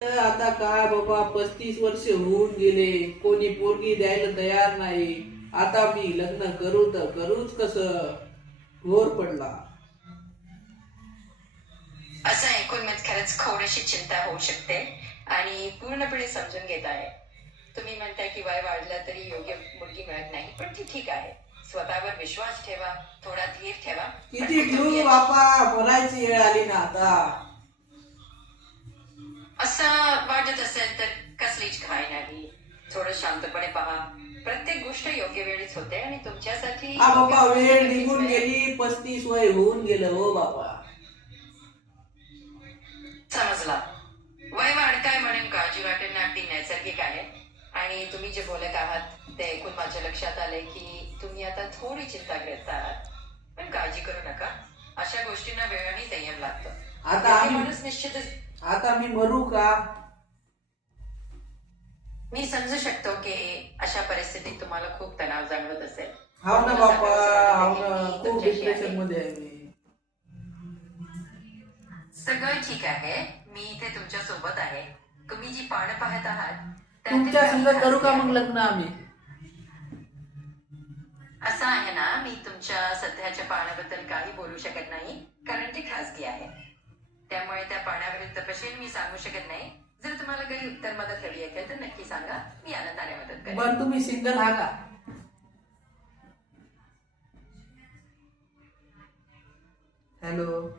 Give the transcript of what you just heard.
आता काय बाबा, 35 वर्ष होऊन गेले, कोणी पोरगी द्यायला तयार नाही. आता मी लग्न करू तर करूच कसं, घोर पडला. असं ऐकून मला खरंच थोडीशी चिंता होऊ शकते आणि पूर्णपणे समजून घेत आहे. तुम्ही म्हणताय की वय वाढलं तरी योग्य मुलगी मिळत नाही, पण ती ठीक आहे. स्वतःवर विश्वास ठेवा, थोडा धीर ठेवा. पण किती ठेवू कुटुंबीय बापा, मरायची वेळ आली ना आता. असं वाटत असेल तर कसलीच घाई नाही. थोडं शांतपणे पहा. प्रत्येक गोष्ट योग्य वेळीच होते आणि तुमच्यासाठी हा योग्य बाबा, माणूस वेळ नक्कीच निघून मिळेल. गेली, 35 वय होऊन गेलं हो बाबा. समजला. वय वाढताय म्हणून काळजी वाटणं अगदी नैसर्गिक आहे. आणि तुम्ही जे बोलत आहात ते ऐकून माझ्या लक्षात आले की तुम्ही आता थोडी चिंताग्रस्त आहात. पण काळजी करू नका. अशा गोष्टींना वेळ आणि संयम लागतो. आता योग्य आम्ही माणूस निश्चितच. आता मी मरू का? मी समजू शकतो की अशा परिस्थितीत तुम्हाला खूप तणाव जाणवत असेल. हाव ना मला बापा, सांगावंसं हाव वाटतं की ना, मी खूप तुमच्याशी डिप्रेशन आहे. मध्ये आहे मी. सगळं ठीक आहे. मी इथे तुमच्या सोबत आहे. तुम्ही जी पानं पाहत आहात त्यातील तुमच्या काही संग करू खाजगी का मग आहेत. लग्न आम्ही? असं आहे ना, मी तुमच्या सध्याच्या पाण्याबद्दल काही बोलू शकत नाही कारण ते खासगी आहे. त्यामुळे त्या पाण्यावरील तपशील मी सांगू शकत नाही. जर तुम्हाला काही उत्तर मदत हवी असेल तर नक्की सांगा. मी आनंदाने मदत करेन. बर, तुम्ही सिंगल हा का? हॅलो.